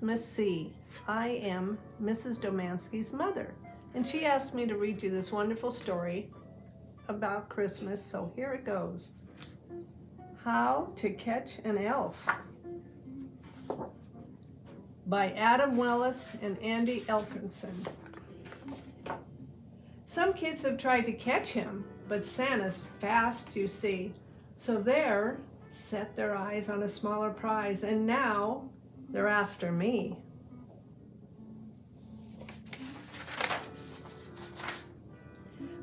is Miss C. I am Mrs. Domansky's mother, and she asked me to read you this wonderful story about Christmas, so here it goes. How to Catch an Elf by Adam Wellis and Andy Elkinson. Some kids have tried to catch him, but Santa's fast, you see, so they're set their eyes on a smaller prize, and now they're after me.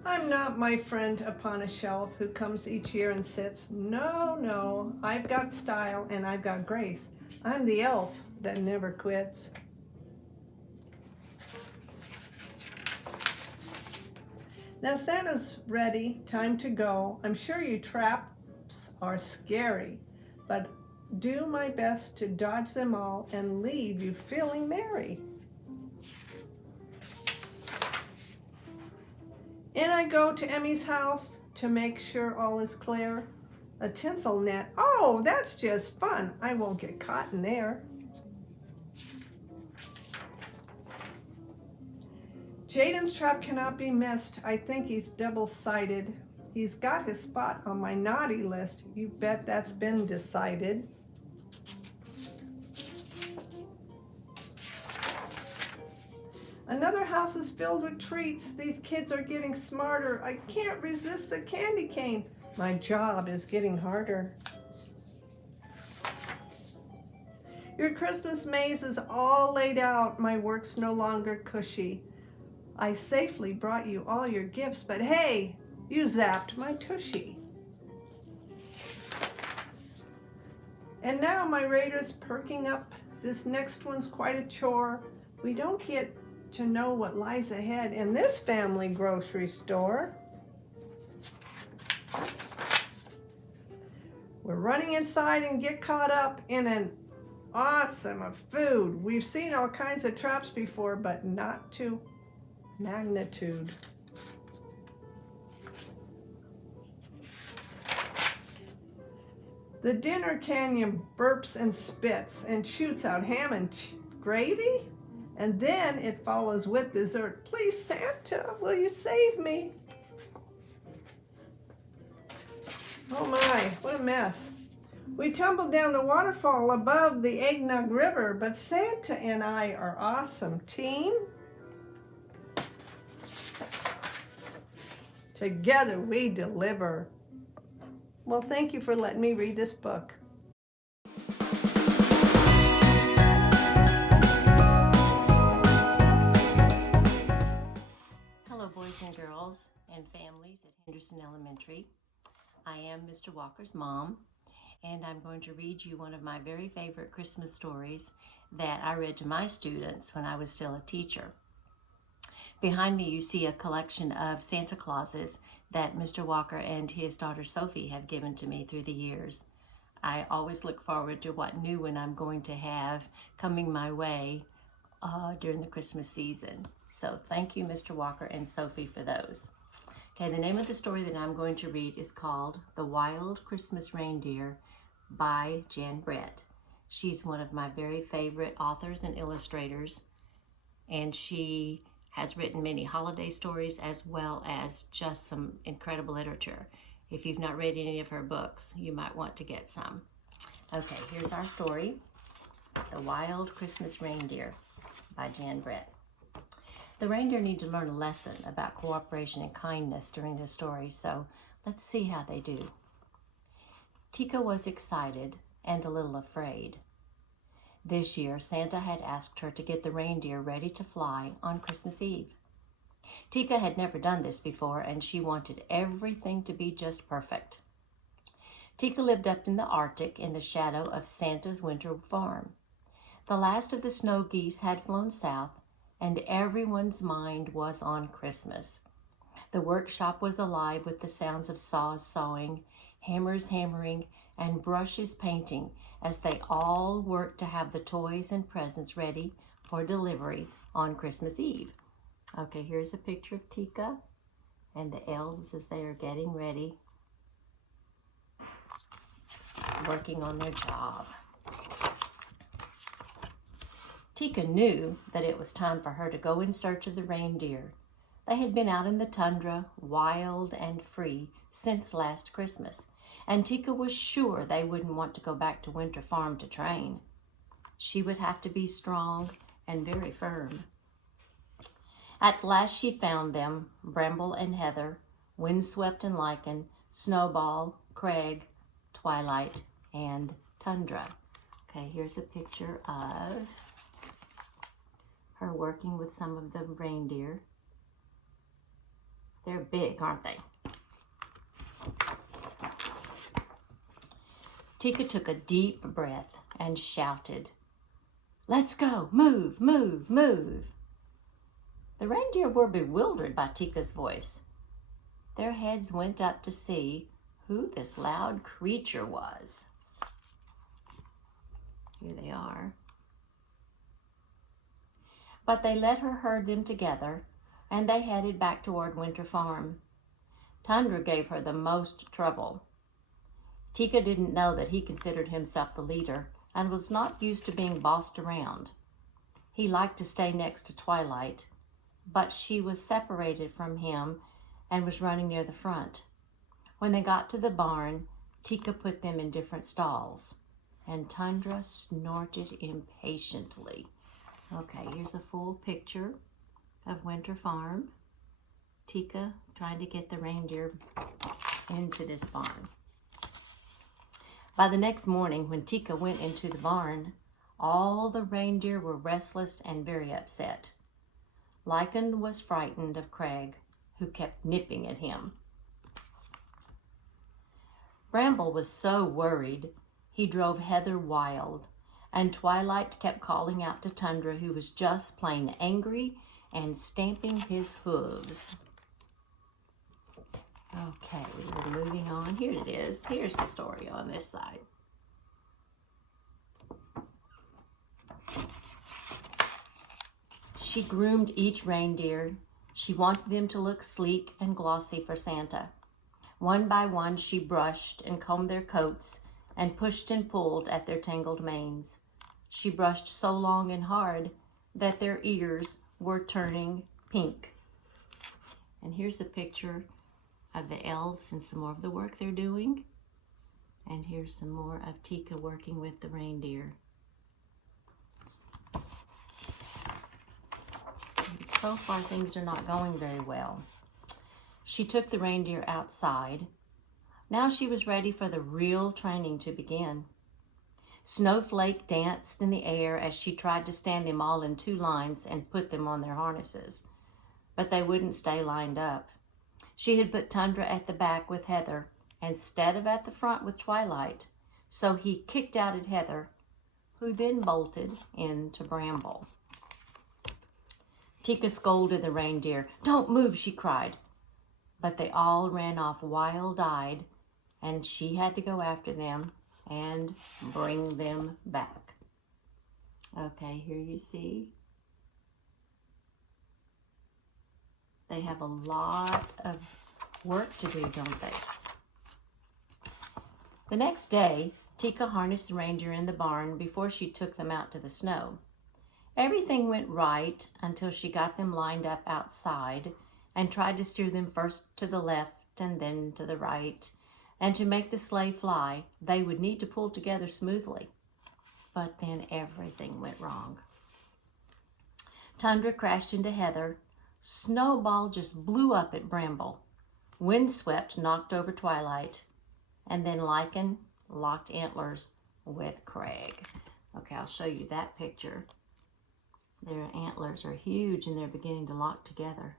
I'm not my friend upon a shelf who comes each year and sits. No, I've got style and I've got grace. I'm the elf that never quits. Now Santa's ready, time to go. I'm sure you traps are scary, but do my best to dodge them all and leave you feeling merry. And I go to Emmy's house to make sure all is clear. A tinsel net, oh, that's just fun. I won't get caught in there. Jaden's trap cannot be missed. I think he's double-sided. He's got his spot on my naughty list. You bet that's been decided. Another house is filled with treats. These kids are getting smarter. I can't resist the candy cane. My job is getting harder. Your Christmas maze is all laid out. My work's no longer cushy. I safely brought you all your gifts, but hey, you zapped my tushy. And now my radar's perking up. This next one's quite a chore. We don't get to know what lies ahead in this family grocery store. We're running inside and get caught up in an awesome of food. We've seen all kinds of traps before, but not to magnitude. The dinner canyon burps and spits and shoots out ham and gravy, and then it follows with dessert. Please, Santa, will you save me? Oh my, what a mess. We tumbled down the waterfall above the Eggnog River, but Santa and I are awesome team. Together we deliver. Well, thank you for letting me read this book. Hello, boys and girls and families at Henderson Elementary. I am Mr. Walker's mom, and I'm going to read you one of my very favorite Christmas stories that I read to my students when I was still a teacher. Behind me, you see a collection of Santa Clauses that Mr. Walker and his daughter Sophie have given to me through the years. I always look forward to what new one I'm going to have coming my way during the Christmas season. So thank you, Mr. Walker and Sophie, for those. Okay, the name of the story that I'm going to read is called The Wild Christmas Reindeer by Jan Brett. She's one of my very favorite authors and illustrators, and she has written many holiday stories as well as just some incredible literature. If you've not read any of her books, you might want to get some. Okay, here's our story, The Wild Christmas Reindeer by Jan Brett. The reindeer need to learn a lesson about cooperation and kindness during this story, so let's see how they do. Tika was excited and a little afraid. This year, Santa had asked her to get the reindeer ready to fly on Christmas Eve. Tika had never done this before, and she wanted everything to be just perfect. Tika lived up in the Arctic in the shadow of Santa's winter farm. The last of the snow geese had flown south, and everyone's mind was on Christmas. The workshop was alive with the sounds of saws sawing, hammers hammering, and brushes painting as they all worked to have the toys and presents ready for delivery on Christmas Eve. Okay, here's a picture of Tika and the elves as they are getting ready, working on their job. Tika knew that it was time for her to go in search of the reindeer. They had been out in the tundra, wild and free, since last Christmas, and Tika was sure they wouldn't want to go back to Winter Farm to train. She would have to be strong and very firm. At last she found them, Bramble and Heather, Windswept and Lichen, Snowball, Craig, Twilight, and Tundra. Okay, here's a picture of her working with some of the reindeer. They're big, aren't they? Tika took a deep breath and shouted, "Let's go! Move, move, move!" The reindeer were bewildered by Tika's voice. Their heads went up to see who this loud creature was. Here they are. But they let her herd them together, and they headed back toward Winter Farm. Tundra gave her the most trouble. Tika didn't know that he considered himself the leader and was not used to being bossed around. He liked to stay next to Twilight, but she was separated from him and was running near the front. When they got to the barn, Tika put them in different stalls, and Tundra snorted impatiently. Okay, here's a full picture of Winter Farm. Tika trying to get the reindeer into this barn. By the next morning, when Tika went into the barn, all the reindeer were restless and very upset. Lichen was frightened of Craig, who kept nipping at him. Bramble was so worried, he drove Heather wild, and Twilight kept calling out to Tundra, who was just plain angry and stamping his hooves. Okay, we're moving on. Here it is. Here's the story on this side. She groomed each reindeer. She wanted them to look sleek and glossy for Santa. One by one, she brushed and combed their coats and pushed and pulled at their tangled manes. She brushed so long and hard that their ears were turning pink. And here's a picture of the elves and some more of the work they're doing. And here's some more of Tika working with the reindeer. And so far, things are not going very well. She took the reindeer outside. Now she was ready for the real training to begin. Snowflake danced in the air as she tried to stand them all in 2 lines and put them on their harnesses, but they wouldn't stay lined up. She had put Tundra at the back with Heather instead of at the front with Twilight, so he kicked out at Heather, who then bolted into Bramble. Tika scolded the reindeer. "Don't move," she cried. But they all ran off wild-eyed, and she had to go after them and bring them back. Okay, here you see. They have a lot of work to do, don't they? The next day, Tika harnessed the reindeer in the barn before she took them out to the snow. Everything went right until she got them lined up outside and tried to steer them first to the left and then to the right. And to make the sleigh fly, they would need to pull together smoothly. But then everything went wrong. Tundra crashed into Heather. Snowball just blew up at Bramble. Windswept knocked over Twilight. And then Lichen locked antlers with Craig. Okay, I'll show you that picture. Their antlers are huge and they're beginning to lock together.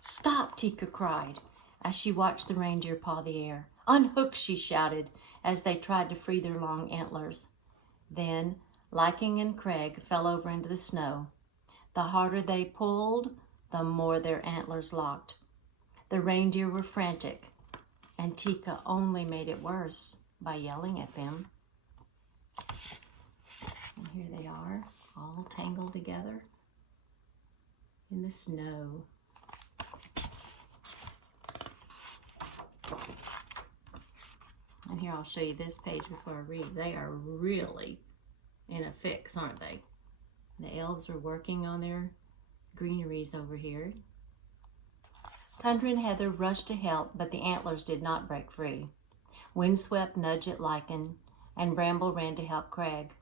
"Stop!" Tika cried as she watched the reindeer paw the air. "Unhook!" she shouted as they tried to free their long antlers. Then Lichen and Craig fell over into the snow. The harder they pulled, the more their antlers locked. The reindeer were frantic, and Tika only made it worse by yelling at them. And here they are, all tangled together in the snow. And here I'll show you this page before I read. They are really in a fix, aren't they? The elves are working on their greeneries over here. Tundra and Heather rushed to help, but the antlers did not break free. Windswept nudged at Lichen, and Bramble ran to help Craig.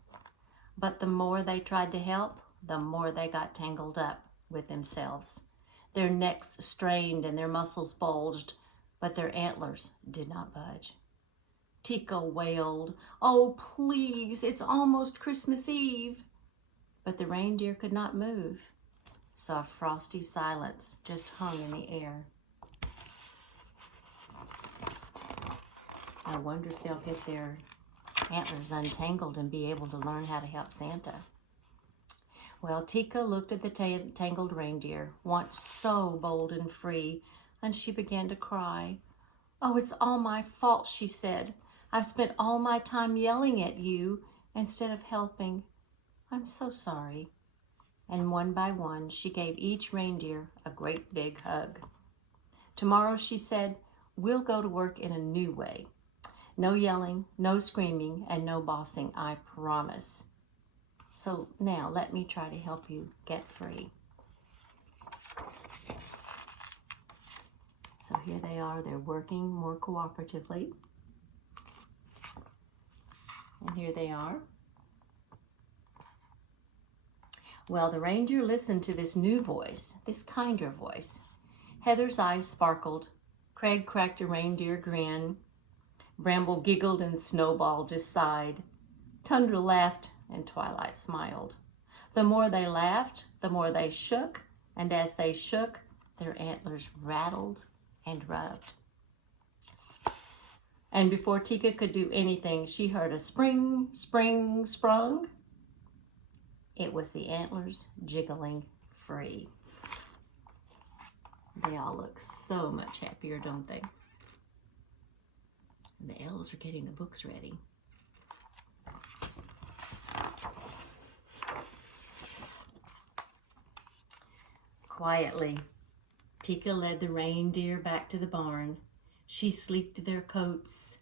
But the more they tried to help, the more they got tangled up with themselves. Their necks strained and their muscles bulged, but their antlers did not budge. Tika wailed, "Oh, please, it's almost Christmas Eve." But the reindeer could not move, so a frosty silence just hung in the air. I wonder if they'll get their antlers untangled and be able to learn how to help Santa. Well, Tika looked at the tangled reindeer, once so bold and free, and she began to cry. "Oh, it's all my fault," she said. "I've spent all my time yelling at you instead of helping. I'm so sorry." And one by one, she gave each reindeer a great big hug. "Tomorrow," she said, "we'll go to work in a new way. No yelling, no screaming, and no bossing, I promise. So now let me try to help you get free." So here they are, they're working more cooperatively. And here they are. Well, the reindeer listened to this new voice, this kinder voice. Heather's eyes sparkled. Craig cracked a reindeer grin. Bramble giggled and Snowball just sighed. Tundra laughed and Twilight smiled. The more they laughed, the more they shook, and as they shook, their antlers rattled and rubbed. And before Tika could do anything, she heard a spring, spring, sprung. It was the antlers jiggling free. They all look so much happier, don't they? And the elves are getting the books ready. Quietly, Tika led the reindeer back to the barn. She sleeked their coats.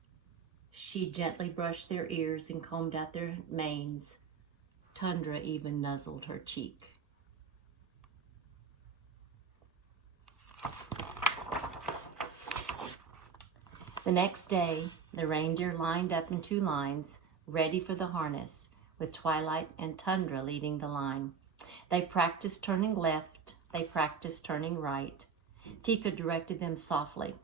She gently brushed their ears and combed out their manes. Tundra even nuzzled her cheek. The next day, the reindeer lined up in 2 lines, ready for the harness, with Twilight and Tundra leading the line. They practiced turning left, they practiced turning right. Tika directed them softly.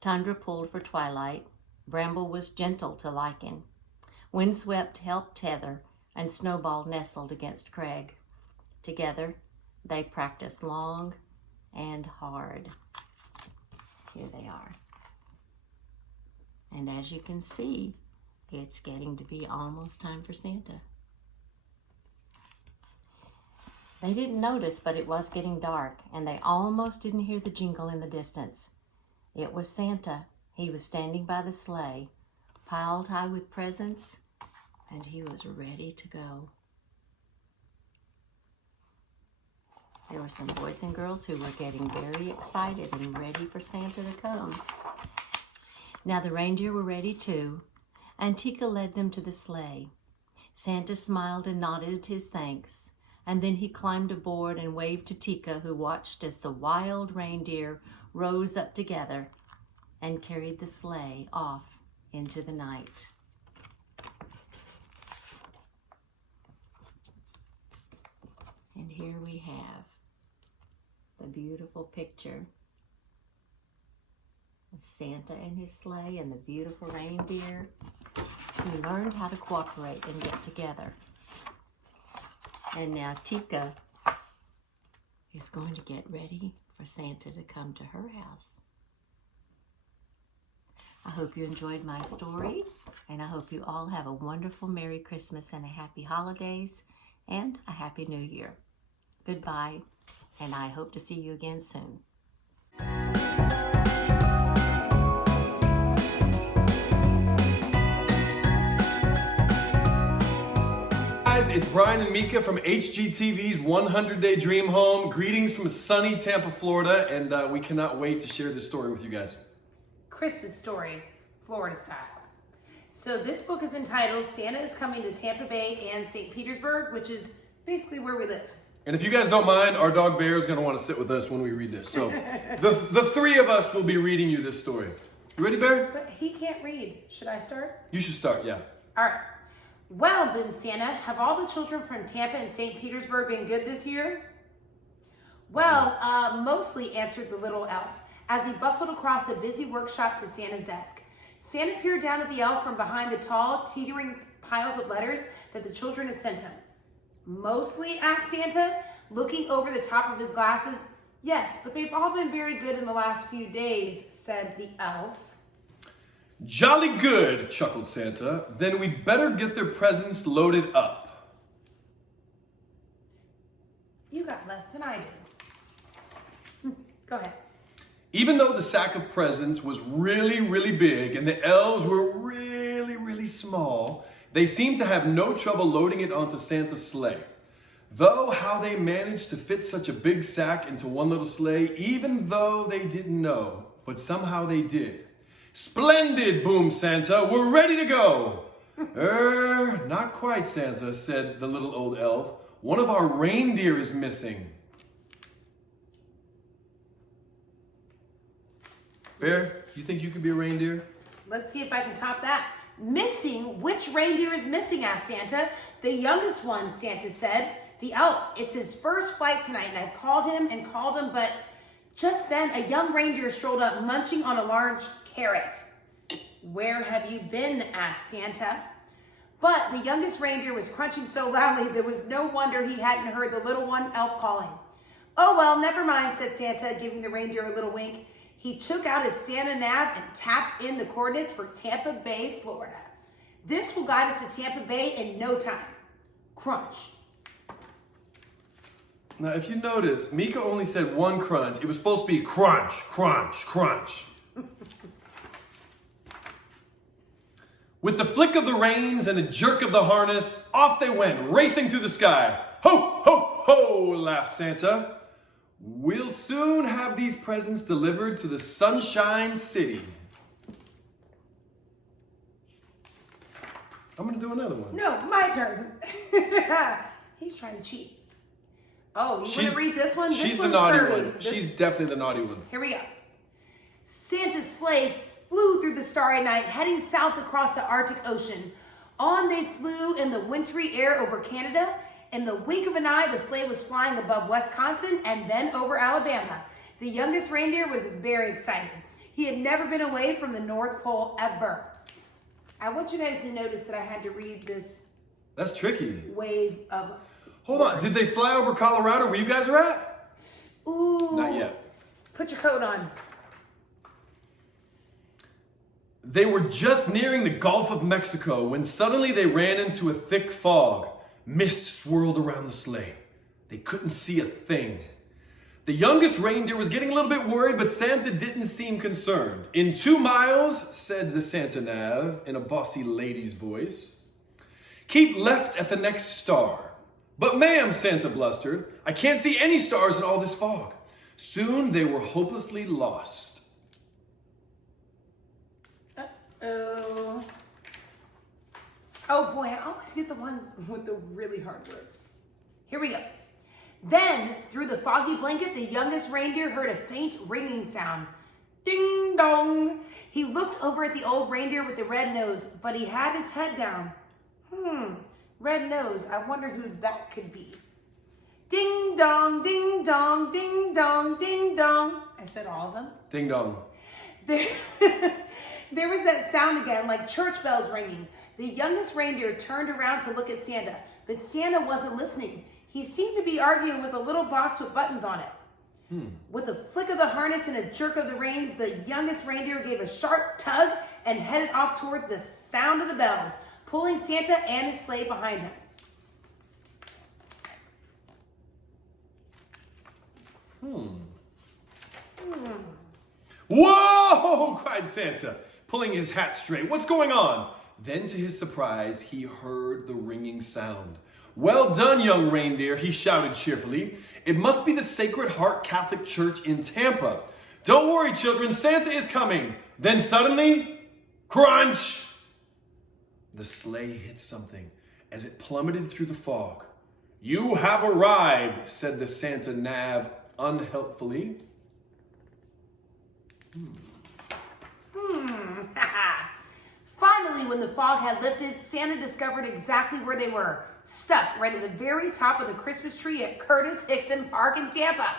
Tundra pulled for Twilight. Bramble was gentle to Lichen. Windswept helped Heather, and Snowball nestled against Craig. Together, they practiced long and hard. Here they are. And as you can see, it's getting to be almost time for Santa. They didn't notice, but it was getting dark, and they almost didn't hear the jingle in the distance. It was Santa. He was standing by the sleigh, piled high with presents, and he was ready to go. There were some boys and girls who were getting very excited and ready for Santa to come. Now the reindeer were ready too, and Tika led them to the sleigh. Santa smiled and nodded his thanks, and then he climbed aboard and waved to Tika, who watched as the wild reindeer rose up together and carried the sleigh off into the night. And here we have the beautiful picture of Santa and his sleigh and the beautiful reindeer who learned how to cooperate and get together. And now Tika is going to get ready for Santa to come to her house. I hope you enjoyed my story, and I hope you all have a wonderful Merry Christmas and a Happy Holidays and a Happy New Year. Goodbye, and I hope to see you again soon. Guys, it's Brian and Mika from HGTV's 100-Day Dream Home. Greetings from sunny Tampa, Florida, and we cannot wait to share this story with you guys. Christmas story, Florida style. So this book is entitled Santa is Coming to Tampa Bay and St. Petersburg, which is basically where we live. And if you guys don't mind, our dog Bear is going to want to sit with us when we read this. So the three of us will be reading you this story. You ready, Bear? But he can't read. Should I start? You should start, yeah. All right. Well, boomed Santa, have all the children from Tampa and St. Petersburg been good this year? Well, mostly, answered the little elf, as he bustled across the busy workshop to Santa's desk. Santa peered down at the elf from behind the tall, teetering piles of letters that the children had sent him. Mostly, asked Santa, looking over the top of his glasses. Yes, but they've all been very good in the last few days, said the elf. Jolly good, chuckled Santa. Then we'd better get their presents loaded up. You got less than I did. Go ahead. Even though the sack of presents was really, really big and the elves were really, really small, they seemed to have no trouble loading it onto Santa's sleigh. Though how they managed to fit such a big sack into one little sleigh, even though they didn't know, but somehow they did. Splendid, boomed Santa. We're ready to go. Not quite, Santa, said the little old elf. One of our reindeer is missing. Bear, you think you could be a reindeer? Let's see if I can top that. Missing? Which reindeer is missing? Asked Santa. The youngest one, Santa said. The elf. It's his first flight tonight, and I've called him, but just then a young reindeer strolled up, munching on a large carrot. Where have you been? Asked Santa. But the youngest reindeer was crunching so loudly there was no wonder he hadn't heard the little one elf calling. Oh well, never mind, said Santa, giving the reindeer a little wink. He took out his Santa nav and tapped in the coordinates for Tampa Bay, Florida. This will guide us to Tampa Bay in no time. Crunch. Now, if you notice, Mika only said one crunch. It was supposed to be crunch, crunch, crunch. With the flick of the reins and a jerk of the harness, off they went, racing through the sky. Ho, ho, ho, laughed Santa. We'll soon have these presents delivered to the Sunshine City. I'm going to do another one. No, my turn. He's trying to cheat. Oh, you want to read this one? She's the naughty one. She's definitely the naughty one. Here we go. Santa's sleigh flew through the starry night, heading south across the Arctic Ocean. On they flew in the wintry air over Canada. In the wink of an eye, the sleigh was flying above Wisconsin and then over Alabama. The youngest reindeer was very excited. He had never been away from the North Pole ever. I want you guys to notice that I had to read this. That's tricky. Wave of. Hold on. Did they fly over Colorado where you guys are at? Ooh. Not yet. Put your coat on. They were just nearing the Gulf of Mexico when suddenly they ran into a thick fog. Mist swirled around the sleigh. They couldn't see a thing. The youngest reindeer was getting a little bit worried, but Santa didn't seem concerned. In 2 miles, said the Santa nav in a bossy lady's voice. Keep left at the next star. But ma'am, Santa blustered, I can't see any stars in all this fog. Soon they were hopelessly lost. Uh-oh. Oh boy, I always get the ones with the really hard words. Here we go. Then, through the foggy blanket, the youngest reindeer heard a faint ringing sound. Ding dong. He looked over at the old reindeer with the red nose, but he had his head down. Red nose. I wonder who that could be. Ding dong, ding dong, ding dong, ding dong. I said all of them. Ding dong. There was that sound again, like church bells ringing. The youngest reindeer turned around to look at Santa, but Santa wasn't listening. He seemed to be arguing with a little box with buttons on it. With a flick of the harness and a jerk of the reins, the youngest reindeer gave a sharp tug and headed off toward the sound of the bells, pulling Santa and his sleigh behind him. Whoa! Cried Santa, pulling his hat straight. What's going on? Then, to his surprise, he heard the ringing sound. Well done, young reindeer, he shouted cheerfully. It must be the Sacred Heart Catholic Church in Tampa. Don't worry, children, Santa is coming. Then suddenly, crunch! The sleigh hit something as it plummeted through the fog. "You have arrived," said the Santa nav unhelpfully. Finally, when the fog had lifted, Santa discovered exactly where they were, stuck right at the very top of the Christmas tree at Curtis Hickson Park in Tampa.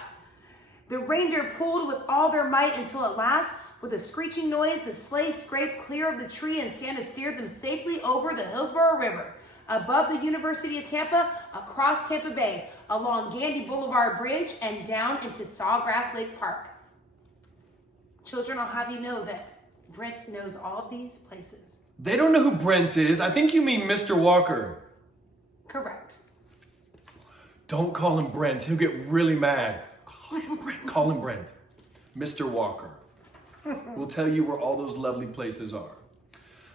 The reindeer pulled with all their might until at last, with a screeching noise, the sleigh scraped clear of the tree and Santa steered them safely over the Hillsborough River, above the University of Tampa, across Tampa Bay, along Gandy Boulevard Bridge, and down into Sawgrass Lake Park. Children, I'll have you know that Brent knows all of these places. They don't know who Brent is. I think you mean Mr. Walker. Correct. Don't call him Brent. He'll get really mad. Call him Brent. Call him Brent. Mr. Walker. We'll tell you where all those lovely places are.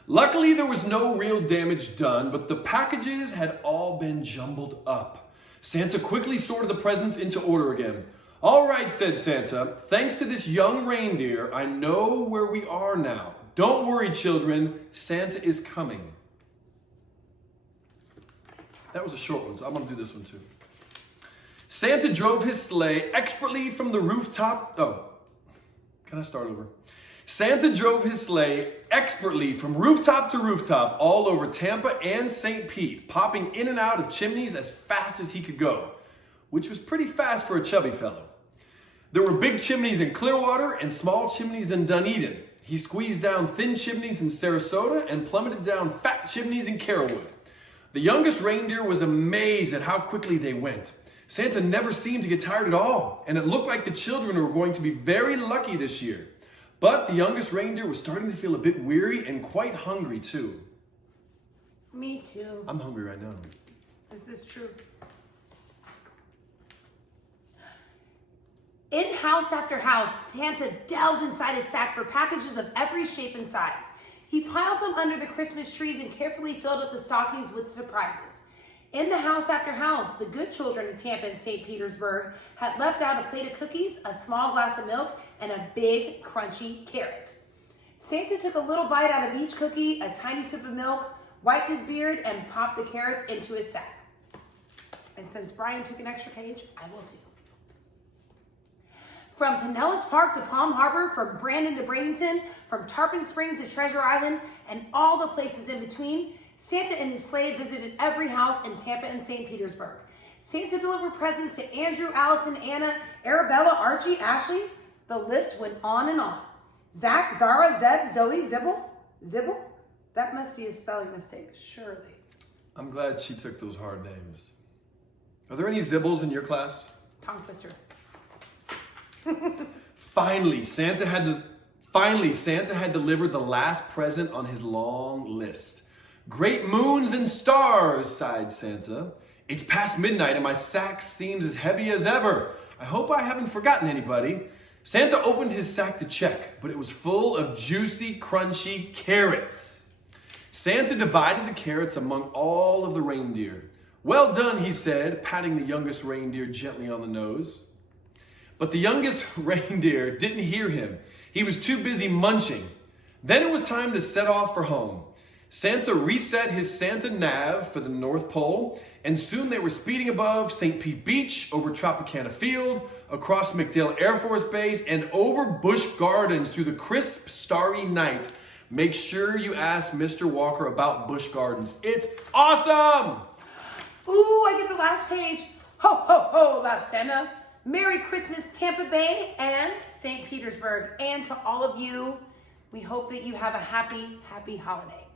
Luckily, there was no real damage done, but the packages had all been jumbled up. Santa quickly sorted the presents into order again. "All right," said Santa. "Thanks to this young reindeer, I know where we are now. Don't worry, children. Santa is coming." That was a short one, so I'm going to do this one too. Santa drove his sleigh expertly from the rooftop. Can I start over? Santa drove his sleigh expertly from rooftop to rooftop all over Tampa and St. Pete, popping in and out of chimneys as fast as he could go, which was pretty fast for a chubby fellow. There were big chimneys in Clearwater and small chimneys in Dunedin. He squeezed down thin chimneys in Sarasota and plummeted down fat chimneys in Carrollwood. The youngest reindeer was amazed at how quickly they went. Santa never seemed to get tired at all, and it looked like the children were going to be very lucky this year. But the youngest reindeer was starting to feel a bit weary and quite hungry too. Me too. I'm hungry right now. This is true. In house after house, Santa delved inside his sack for packages of every shape and size. He piled them under the Christmas trees and carefully filled up the stockings with surprises. In the house after house, the good children of Tampa and St. Petersburg had left out a plate of cookies, a small glass of milk, and a big, crunchy carrot. Santa took a little bite out of each cookie, a tiny sip of milk, wiped his beard, and popped the carrots into his sack. And since Brian took an extra page, I will too. From Pinellas Park to Palm Harbor, from Brandon to Bradenton, from Tarpon Springs to Treasure Island, and all the places in between, Santa and his sleigh visited every house in Tampa and St. Petersburg. Santa delivered presents to Andrew, Allison, Anna, Arabella, Archie, Ashley. The list went on and on. Zach, Zara, Zeb, Zoe, Zibble? Zibble? That must be a spelling mistake, surely. I'm glad she took those hard names. Are there any Zibbles in your class? Tongue twister. Finally, Santa had delivered the last present on his long list. "Great moons and stars," sighed Santa. "It's past midnight and my sack seems as heavy as ever. I hope I haven't forgotten anybody." Santa opened his sack to check, but it was full of juicy, crunchy carrots. Santa divided the carrots among all of the reindeer. "Well done," he said, patting the youngest reindeer gently on the nose. But the youngest reindeer didn't hear him. He was too busy munching. Then it was time to set off for home. Santa reset his Santa nav for the North Pole, and soon they were speeding above St. Pete Beach, over Tropicana Field, across MacDill Air Force Base, and over Busch Gardens through the crisp, starry night. Make sure you ask Mr. Walker about Busch Gardens. It's awesome! Ooh, I get the last page. Ho, ho, ho, laughed Santa. Merry Christmas, Tampa Bay and St. Petersburg. And to all of you, we hope that you have a happy, happy holiday.